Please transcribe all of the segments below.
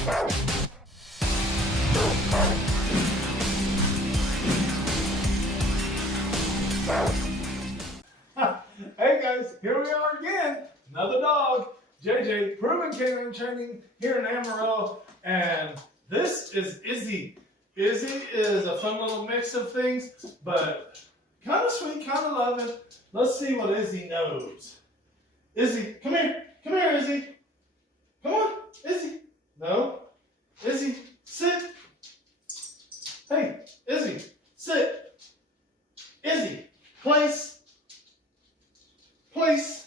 Hey guys, here we are again. Another dog, JJ, proven canine training here in Amarillo, and this is Izzy. Izzy is a fun little mix of things, but kind of sweet, kind of loving. Let's see what Izzy knows. Izzy, come here. Come here, Izzy. Come on, Izzy. No. Izzy, sit. Hey, Izzy, sit. Izzy, place. Place.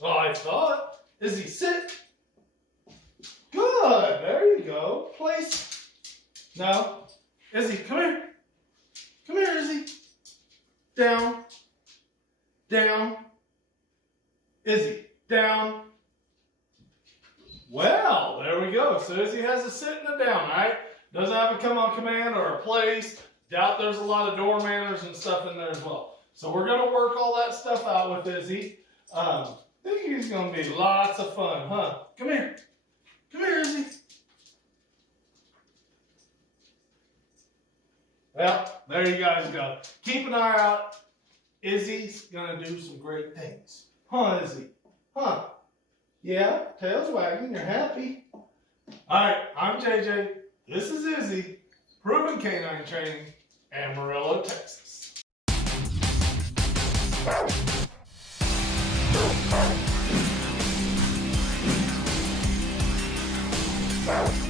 Oh, I thought. Izzy, sit. Good. There you go. Place. No. Izzy, come here. Come here, Izzy. Down. Down. Izzy, down. Well, there we go. So Izzy has a sit and a down, right? Doesn't have a come on command or a place. Doubt there's a lot of door manners and stuff in there as well. So we're going to work all that stuff out with Izzy. I think he's going to be lots of fun, huh? Come here. Come here, Izzy. Well, there you guys go. Keep an eye out. Izzy's going to do some great things. Huh, Izzy? Huh? Yeah, tail's wagging. You're happy. All right, I'm JJ. This is Izzy. Proven Canine Training, Amarillo, Texas. Wow.